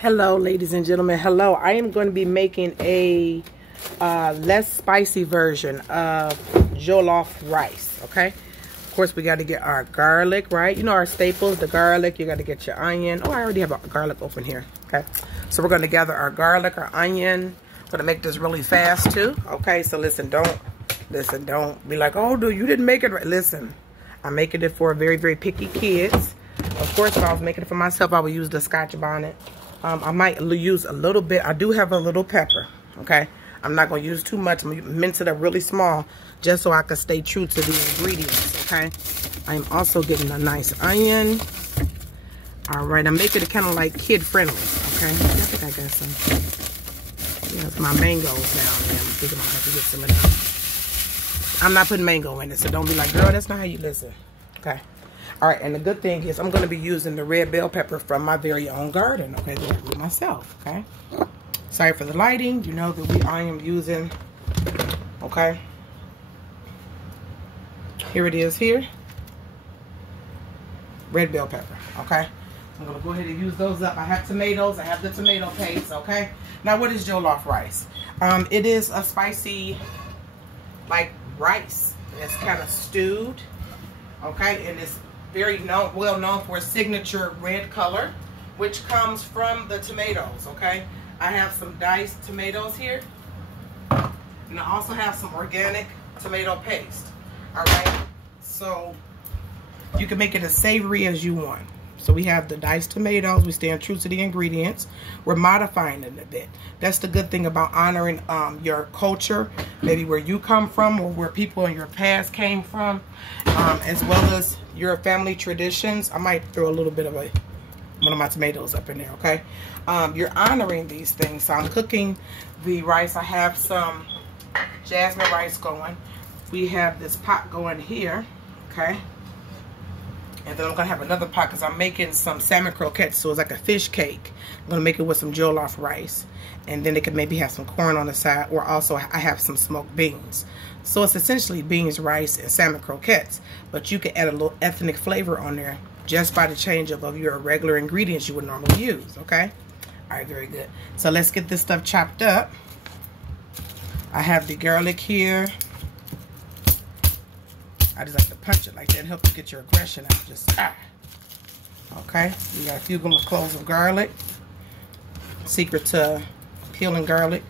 Hello, ladies and gentlemen. Hello. I am going to be making a less spicy version of jollof rice, okay? Of course, we got to get our garlic, right? You know our staples, the garlic. You got to get your onion. Oh, I already have a garlic open here, okay? So we're going to gather our garlic, our onion. I'm going to make this really fast, too, okay? So listen, don't be like, oh, dude, you didn't make it right. Listen, I'm making it for very, very picky kids. Of course, if I was making it for myself, I would use the Scotch bonnet. I might use a little bit. I do have a little pepper, okay? I'm not going to use too much. I'm going to mince it up really small just so I can stay true to the ingredients, okay? I'm also getting a nice onion. All right, I'm making it kind of like kid-friendly, okay? I think I got some. Yes, my mangoes down there. I'm thinking I have to get some of them. I'm not putting mango in it, so don't be like, girl, that's not how you listen, okay? All right, and the good thing is I'm going to be using the red bell pepper from my very own garden, okay, that I grew myself, okay? Sorry for the lighting. You know that I am using, okay? Here it is here. Red bell pepper, okay? I'm going to go ahead and use those up. I have tomatoes. I have the tomato paste, okay? Now, what is jollof rice? It is a spicy, like, rice. It's kind of stewed, okay? And it's very well known for its signature red color, which comes from the tomatoes, okay? I have some diced tomatoes here, and I also have some organic tomato paste, all right? So you can make it as savory as you want. So we have the diced tomatoes. We stand true to the ingredients. We're modifying it a bit. That's the good thing about honoring your culture, maybe where you come from or where people in your past came from, as well as your family traditions. I might throw a little bit of one of my tomatoes up in there, okay? You're honoring these things. So I'm cooking the rice. I have some jasmine rice going. We have this pot going here, okay? And then I'm going to have another pot because I'm making some salmon croquettes, so it's like a fish cake. I'm going to make it with some jollof rice. And then it could maybe have some corn on the side, or also I have some smoked beans. So it's essentially beans, rice, and salmon croquettes. But you can add a little ethnic flavor on there just by the change of your regular ingredients you would normally use, okay? All right, very good. So let's get this stuff chopped up. I have the garlic here. I just like to punch it like that. Help you get your aggression out. Just, okay. You got a few cloves of garlic. Secret to peeling garlic.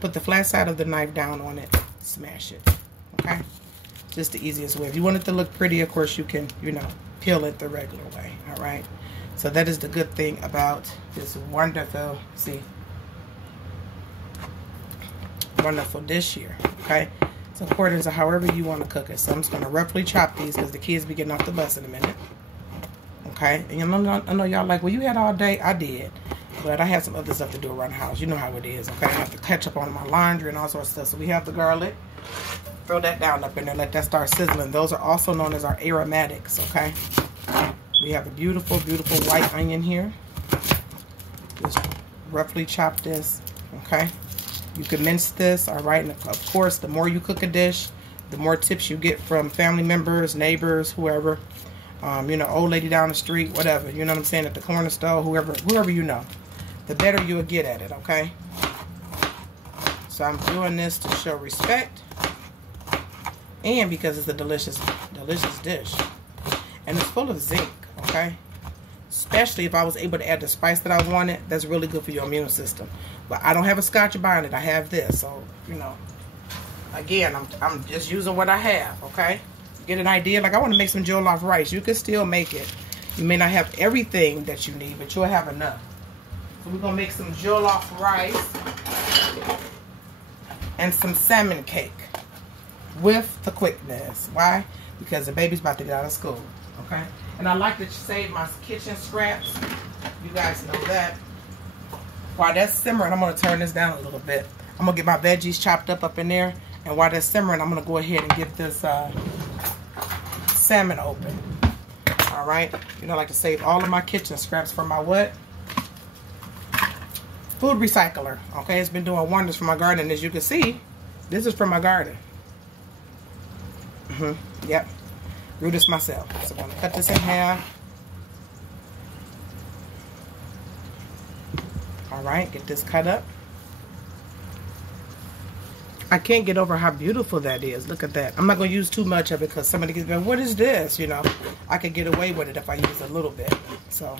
Put the flat side of the knife down on it. Smash it. Okay. Just the easiest way. If you want it to look pretty, of course, you can, peel it the regular way. All right. So that is the good thing about this wonderful, wonderful dish here. Okay. It's according to however you want to cook it. So I'm just going to roughly chop these because the kids be getting off the bus in a minute. Okay? And I know y'all like, well, you had all day. I did. But I had some other stuff to do around the house. You know how it is. Okay? I have to catch up on my laundry and all sorts of stuff. So we have the garlic. Throw that down up in there. Let that start sizzling. Those are also known as our aromatics. Okay? We have a beautiful, beautiful white onion here. Just roughly chop this. Okay? You can mince this, all right? And of course, the more you cook a dish, the more tips you get from family members, neighbors, whoever. Old lady down the street, whatever. You know what I'm saying? At the corner store, whoever you know. The better you'll get at it, okay? So I'm doing this to show respect. And because it's a delicious, delicious dish. And it's full of zinc, okay? Especially if I was able to add the spice that I wanted, that's really good for your immune system. But I don't have a Scotch bonnet. I have this. So, again, I'm just using what I have, okay? Get an idea. Like, I want to make some jollof rice. You can still make it. You may not have everything that you need, but you'll have enough. So we're going to make some jollof rice and some salmon cake with the quickness. Why? Because the baby's about to get out of school, okay? And I like to save my kitchen scraps. You guys know that. While that's simmering, I'm going to turn this down a little bit. I'm going to get my veggies chopped up in there. And while that's simmering, I'm going to go ahead and get this salmon open. All right? I like to save all of my kitchen scraps for my what? Food recycler. Okay? It's been doing wonders for my garden. As you can see, this is from my garden. Yep. Grew this myself. So I'm going to cut this in half. All right, get this cut up. I can't get over how beautiful that is. Look at that. I'm not going to use too much of it because somebody gets, what is this? You know, I could get away with it if I use a little bit. So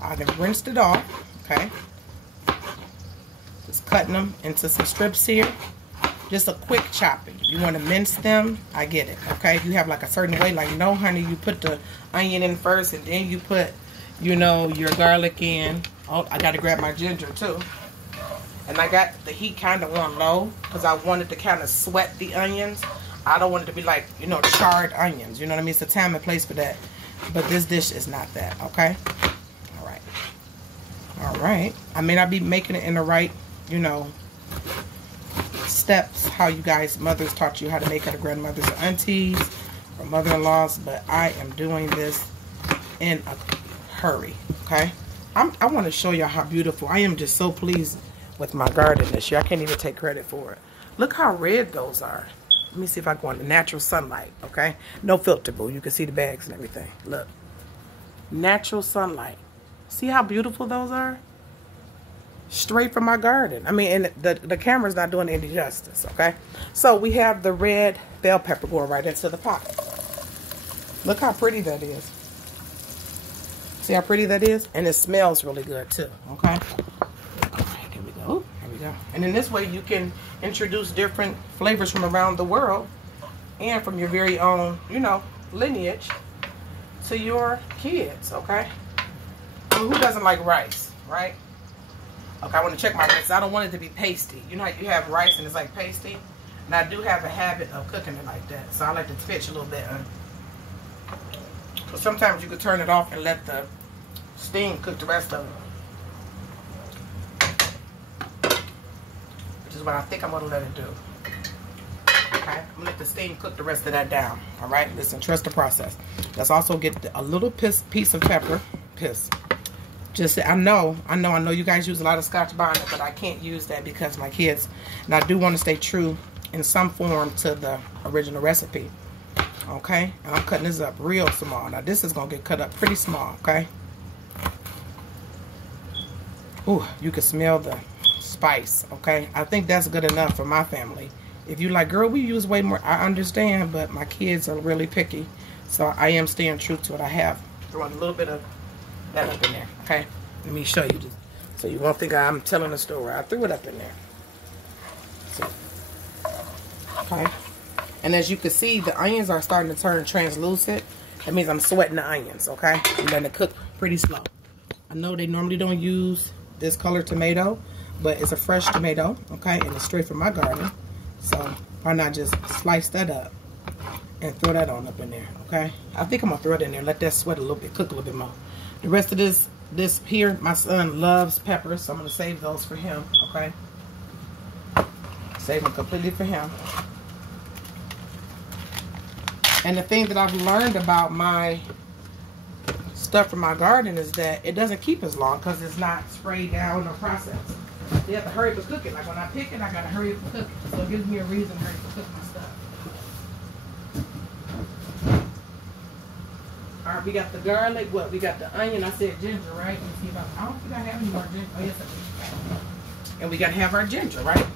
I have rinsed it off, okay? Just cutting them into some strips here. Just a quick chopping. If you want to mince them, I get it, okay? If you have like a certain way, like, no, honey, you put the onion in first and then you put, you know, your garlic in. Oh, I got to grab my ginger too. And I got the heat kind of on low because I wanted to kind of sweat the onions. I don't want it to be like, you know, charred onions. You know what I mean? It's a time and place for that. But this dish is not that, okay? All right. All right. I may not be making it in the right, you know, steps, how you guys, mothers taught you how to make it, or grandmothers or aunties or mother-in-laws, but I am doing this in a hurry, okay? I want to show you how beautiful. I am just so pleased with my garden this year. I can't even take credit for it. Look how red those are. Let me see if I go into natural sunlight, okay? No filter, boo. You can see the bags and everything. Look. Natural sunlight. See how beautiful those are? Straight from my garden. I mean, and the camera's not doing any justice, okay? So we have the red bell pepper going right into the pot. Look how pretty that is. See how pretty that is? And it smells really good too, okay? Oh, here we go. And in this way, you can introduce different flavors from around the world and from your very own, you know, lineage to your kids, okay? I mean, who doesn't like rice, right? Okay, I want to check my rice. I don't want it to be pasty. You know how you have rice and it's like pasty? And I do have a habit of cooking it like that. So I like to pitch a little bit. But sometimes you could turn it off and let the steam cook the rest of it. Which is what I think I'm going to let it do. Okay, I'm going to let the steam cook the rest of that down. All right, listen, trust the process. Let's also get a little piece of pepper. Just, I know you guys use a lot of Scotch bonnet, but I can't use that because my kids, and I do want to stay true in some form to the original recipe. Okay, and I'm cutting this up real small. Now this is going to get cut up pretty small, okay? Ooh, you can smell the spice, okay? I think that's good enough for my family. If you like, girl, we use way more, I understand, but my kids are really picky. So I am staying true to what I have. Throwing a little bit of that up in there, okay? Let me show you this, so you won't think I'm telling a story. I threw it up in there. So, okay? And as you can see, the onions are starting to turn translucent. That means I'm sweating the onions, okay? I'm letting it cook pretty slow. I know they normally don't use this color tomato, but it's a fresh tomato, okay? And it's straight from my garden. So why not just slice that up and throw that on up in there, okay? I think I'm gonna throw it in there, let that sweat a little bit, cook a little bit more. The rest of this here, my son loves peppers, so I'm gonna save those for him, okay? Save them completely for him. And the thing that I've learned about my stuff from my garden is that it doesn't keep as long because it's not sprayed down or processed. You have to hurry up and cook it. Like when I pick it, I gotta hurry up and cook it. So it gives me a reason to hurry up and cook my stuff. All right, we got the garlic. What? We got the onion. I said ginger, right? Let me see if I don't think I have any more ginger. Oh, yes, I do. And we gotta have our ginger, right?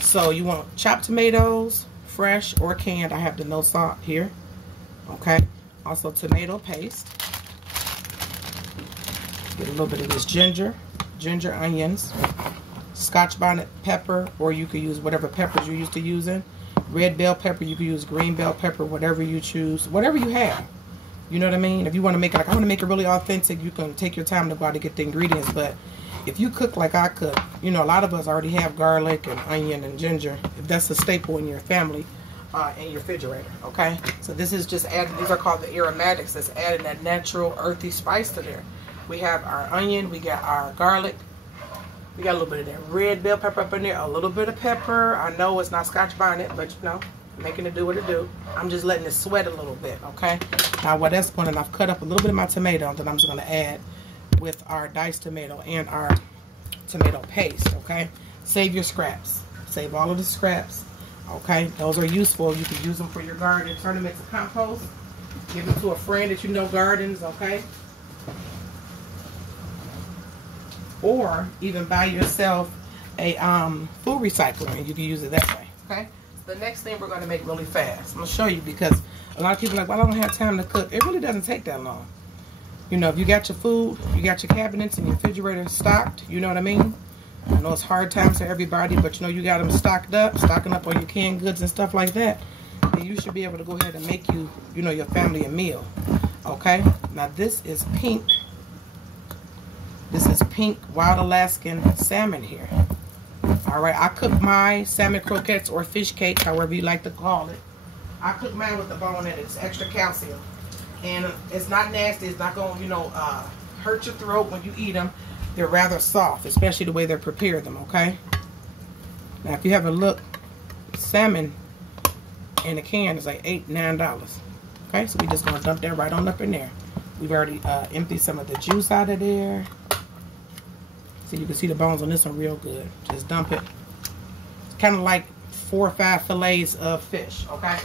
So you want chopped tomatoes, fresh or canned. I have the no salt here. Okay. Also tomato paste. Get a little bit of this ginger, onions, Scotch bonnet pepper, or you could use whatever peppers you're used to using. Red bell pepper, you could use green bell pepper, whatever you choose, whatever you have. You know what I mean? If you want to make it like I want to make it really authentic, you can take your time to go out to get the ingredients. But if you cook like I cook, you know, a lot of us already have garlic and onion and ginger. If that's a staple in your family, in your refrigerator, okay? So this is just adding, these are called the aromatics. That's adding that natural earthy spice to there. We have our onion, we got our garlic, we got a little bit of that red bell pepper up in there, a little bit of pepper. I know it's not Scotch bonnet, but you know, making it do what it do. I'm just letting it sweat a little bit, okay? Now what that's going, and I've cut up a little bit of my tomato that I'm just going to add with our diced tomato and our tomato paste, okay? Save your scraps. Save all of the scraps, okay? Those are useful. You can use them for your garden. Turn them into compost. Give them to a friend that you know gardens, okay? or even buy yourself a food recycler and you can use it that way. Okay. The next thing we're going to make really fast. I'm going to show you because a lot of people are like, well, I don't have time to cook. It really doesn't take that long. You know, if you got your food, you got your cabinets and your refrigerator stocked, you know what I mean? I know it's hard times for everybody, but you know, you got them stocking up on your canned goods and stuff like that. And you should be able to go ahead and make you know, your family a meal. Okay? Now this is pink. This is pink wild Alaskan salmon here. Alright, I cook my salmon croquettes or fish cake, however you like to call it. I cook mine with the bone in it. It's extra calcium. And it's not nasty. It's not going to, you know, hurt your throat when you eat them. They're rather soft, especially the way they prepare them, okay? Now, if you have a look, salmon in a can is like $8, $9. Okay, so we're just going to dump that right on up in there. We've already emptied some of the juice out of there. So you can see the bones on this one real good. Just dump it. It's kind of like 4 or 5 fillets of fish, okay?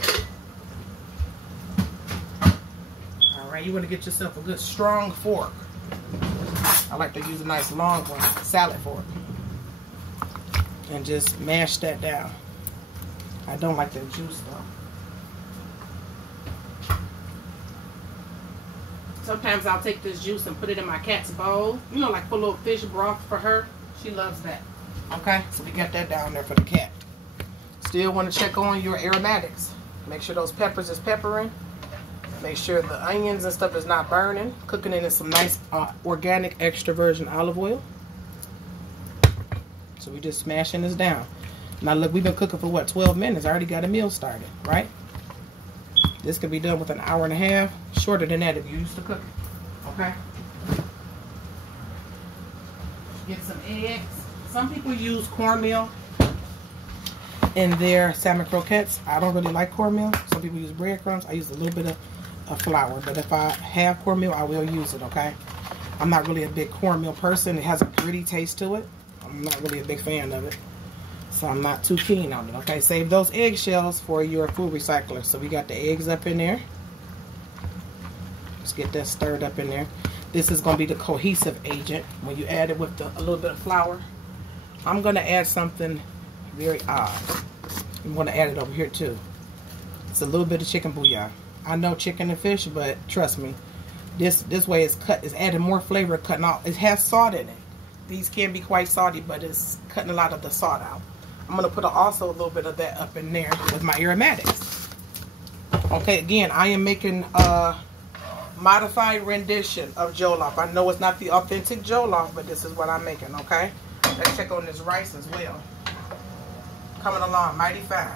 Alright, you want to get yourself a good strong fork. I like to use a nice long one, salad fork. And just mash that down. I don't like the juice though. Sometimes I'll take this juice and put it in my cat's bowl. You know, like put a little fish broth for her. She loves that. Okay, so we got that down there for the cat. Still want to check on your aromatics. Make sure those peppers is peppering. Make sure the onions and stuff is not burning. Cooking it in some nice organic extra virgin olive oil. So we just smashing this down. Now look, we've been cooking for what, 12 minutes. I already got a meal started, right? This could be done with an hour and a half. Shorter than that if you used to cook it. Okay? Get some eggs. Some people use cornmeal in their salmon croquettes. I don't really like cornmeal. Some people use breadcrumbs. I use a little bit of flour. But if I have cornmeal, I will use it, okay? I'm not really a big cornmeal person. It has a gritty taste to it. I'm not really a big fan of it. So I'm not too keen on it, okay? Save those eggshells for your food recycler. So we got the eggs up in there. Let's get that stirred up in there. This is going to be the cohesive agent when you add it with a little bit of flour. I'm going to add something very odd. I'm going to add it over here too. It's a little bit of chicken bouillon. I know chicken and fish, but trust me, this way it's adding more flavor, cutting off. It has salt in it. These can be quite salty, but it's cutting a lot of the salt out. I'm going to put also a little bit of that up in there with my aromatics. Okay, again, I am making a modified rendition of jollof. I know it's not the authentic jollof, but this is what I'm making, okay? Let's check on this rice as well. Coming along mighty fine.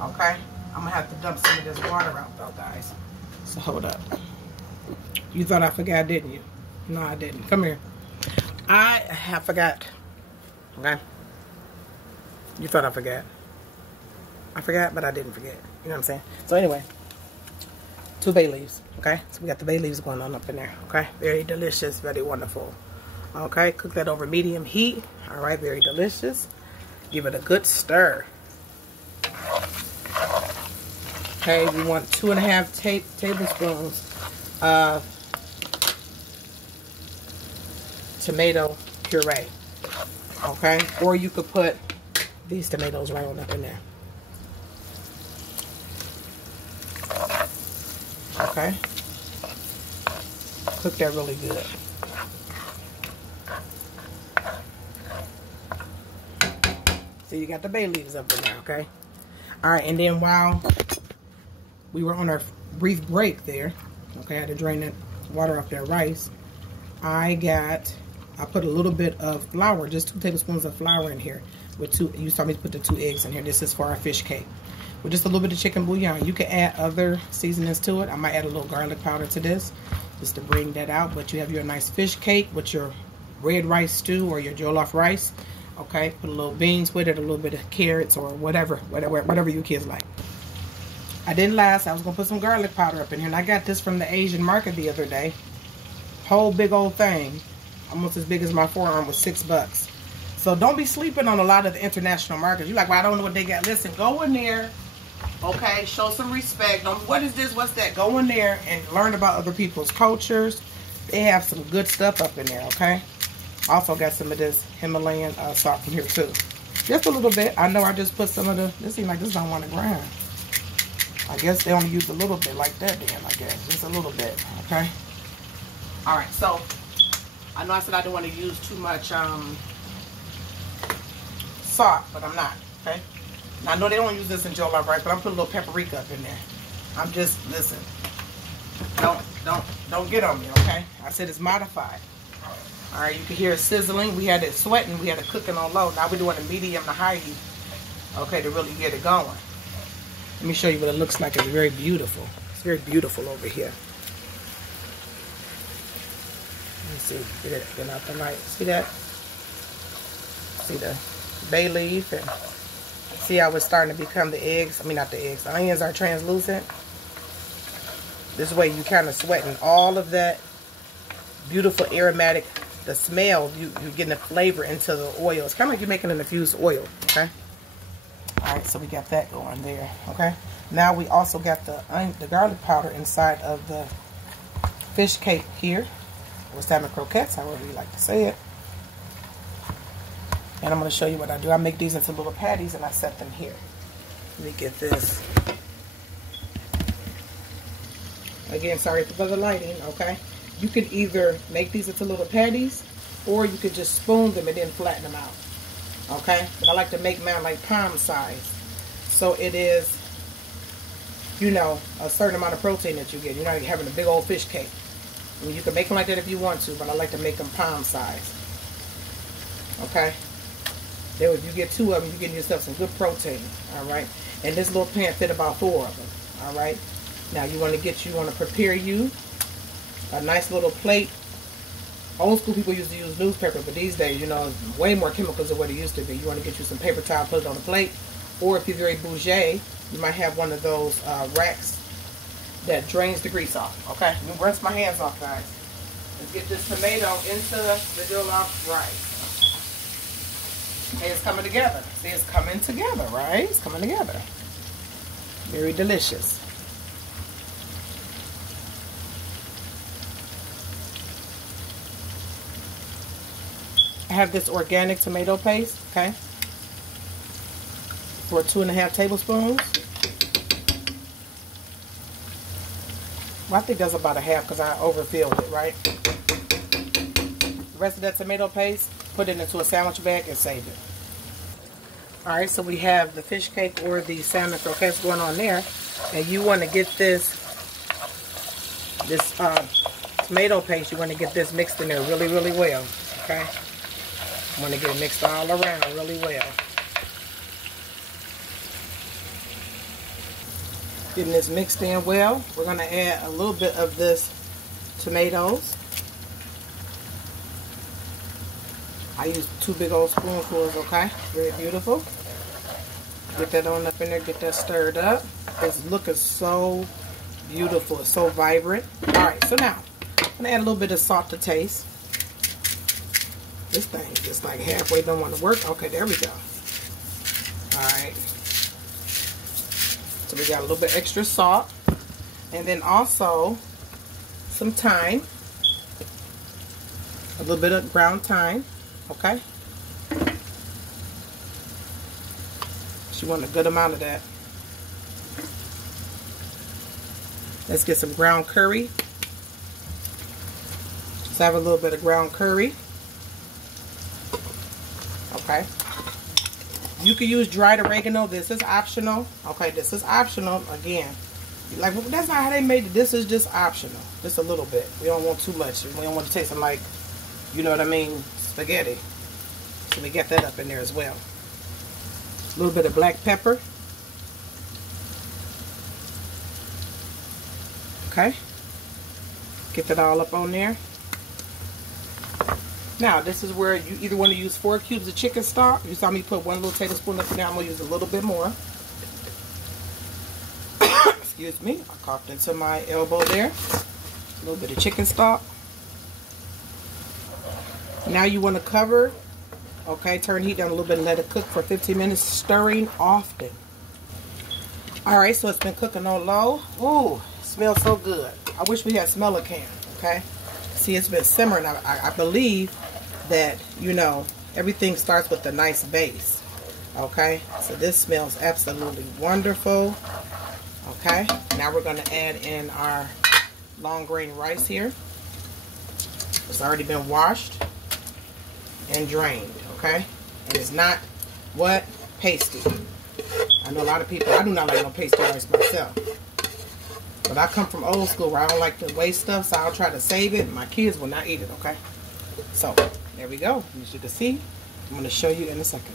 Okay? I'm going to have to dump some of this water out though, guys. So hold up. You thought I forgot, didn't you? No, I didn't. Come here. I have forgot. Okay? You thought I forgot. I forgot, but I didn't forget. You know what I'm saying? So anyway, 2 bay leaves. Okay? So we got the bay leaves going on up in there. Okay? Very delicious. Very wonderful. Okay? Cook that over medium heat. Alright? Very delicious. Give it a good stir. Okay? We want 2.5 tablespoons of tomato puree. Okay? Or you could put these tomatoes right on up in there. Okay? Cook that really good. So you got the bay leaves up in there, okay? Alright, and then while we were on our brief break there, okay, I had to drain that water off that rice. I put a little bit of flour, just 2 tablespoons of flour in here. You saw me put the 2 eggs in here. This is for our fish cake. With just a little bit of chicken bouillon. You can add other seasonings to it. I might add a little garlic powder to this just to bring that out. But you have your nice fish cake with your red rice stew or your jollof rice. Okay, put a little beans with it, a little bit of carrots or whatever your kids like. I didn't last. I was going to put some garlic powder up in here. And I got this from the Asian market the other day. Whole big old thing. Almost as big as my forearm was $6. So don't be sleeping on a lot of the international markets. You're like, well, I don't know what they got. Listen, go in there, okay, show some respect. What is this? What's that? Go in there and learn about other people's cultures. They have some good stuff up in there, okay? Also got some of this Himalayan salt from here too. Just a little bit. I know I just put some of the, this seems like this don't want to grind. I guess they only use a little bit like that then, I guess. Just a little bit, okay? All right, so I know I said I didn't want to use too much salt, but I'm not, okay? Now, I know they don't use this in jollof rice, but I'm putting a little paprika up in there. I'm just, listen, don't get on me, okay? I said it's modified. All right, you can hear it sizzling. We had it sweating. We had it cooking on low. Now we're doing a medium to high heat, okay, to really get it going. Let me show you what it looks like. It's very beautiful. It's very beautiful over here. Let me see. Get it getting out the light. See that? See the bay leaf? And see how it's starting to become the eggs? I mean, not the eggs. The onions are translucent. This way you kind of sweating all of that beautiful aromatic, the smell, you're getting the flavor into the oil. It's kind of like you're making an infused oil, okay? All right, so we got that going there, okay? Now we also got the garlic powder inside of the fish cake here, or salmon croquettes, however you like to say it. And I'm going to show you what I do. I make these into little patties and I set them here. Let me get this. Again, sorry for the lighting, okay? You can either make these into little patties, or you could just spoon them and then flatten them out. Okay? But I like to make mine like palm size. So it is, you know, a certain amount of protein that you get. You're not having a big old fish cake. I mean, you can make them like that if you want to, but I like to make them palm size. Okay? Then if you get 2 of them, you're getting yourself some good protein. Alright? And this little pan fit about 4 of them. Alright? Now you want to prepare you a nice little plate. Old school people used to use newspaper, but these days, you know, way more chemicals than what it used to be. You want to get you some paper towel, put it on the plate. Or if you're very bougie, you might have one of those racks that drains the grease off. Okay, let me rinse my hands off, guys. Let's get this tomato into the jollof rice. Hey, it's coming together. See, it's coming together, right? It's coming together. Very delicious. I have this organic tomato paste, okay, for 2.5 tablespoons. Well, I think that's about a half because I overfilled it, right? The rest of that tomato paste, put it into a sandwich bag and save it. Alright, so we have the fish cake or the salmon croquettes going on there. And you want to get this tomato paste, you want to get this mixed in there really, really well, okay? I want to get it mixed all around really well. Getting this mixed in well, we're going to add a little bit of this tomatoes. I use 2 big old spoonfuls, okay? Very beautiful. Get that on up in there, get that stirred up. It's looking so beautiful, it's so vibrant. Alright, so now, I'm going to add a little bit of salt to taste. This thing is like halfway don't want to work. Okay, there we go. Alright. So we got a little bit extra salt. And then also some thyme. A little bit of ground thyme. Okay. You want a good amount of that. Let's get some ground curry. Just have a little bit of ground curry. Okay. You can use dried oregano. This is optional. Okay, this is optional. Again, like, well, that's not how they made it. This is just optional. Just a little bit. We don't want too much. We don't want to taste it like, you know what I mean, spaghetti. So we get that up in there as well. A little bit of black pepper. Okay. Get that all up on there. Now, this is where you either want to use 4 cubes of chicken stock. You saw me put 1 little tablespoon up in there. I'm going to use a little bit more. Excuse me. I coughed into my elbow there. A little bit of chicken stock. Now you want to cover. Okay, turn heat down a little bit and let it cook for 15 minutes, stirring often. Alright, so it's been cooking on low. Ooh, smells so good. I wish we had smeller can, okay? See, it's been simmering. I believe that, you know, everything starts with a nice base. Okay, so this smells absolutely wonderful. Okay, now we're going to add in our long grain rice here. It's already been washed and drained. Okay, and it's not what? Pasty. I know a lot of people, I do not like no pasty rice myself. But I come from old school where I don't like to waste stuff, so I'll try to save it. My kids will not eat it, okay? So, there we go. As you can see, I'm going to show you in a second.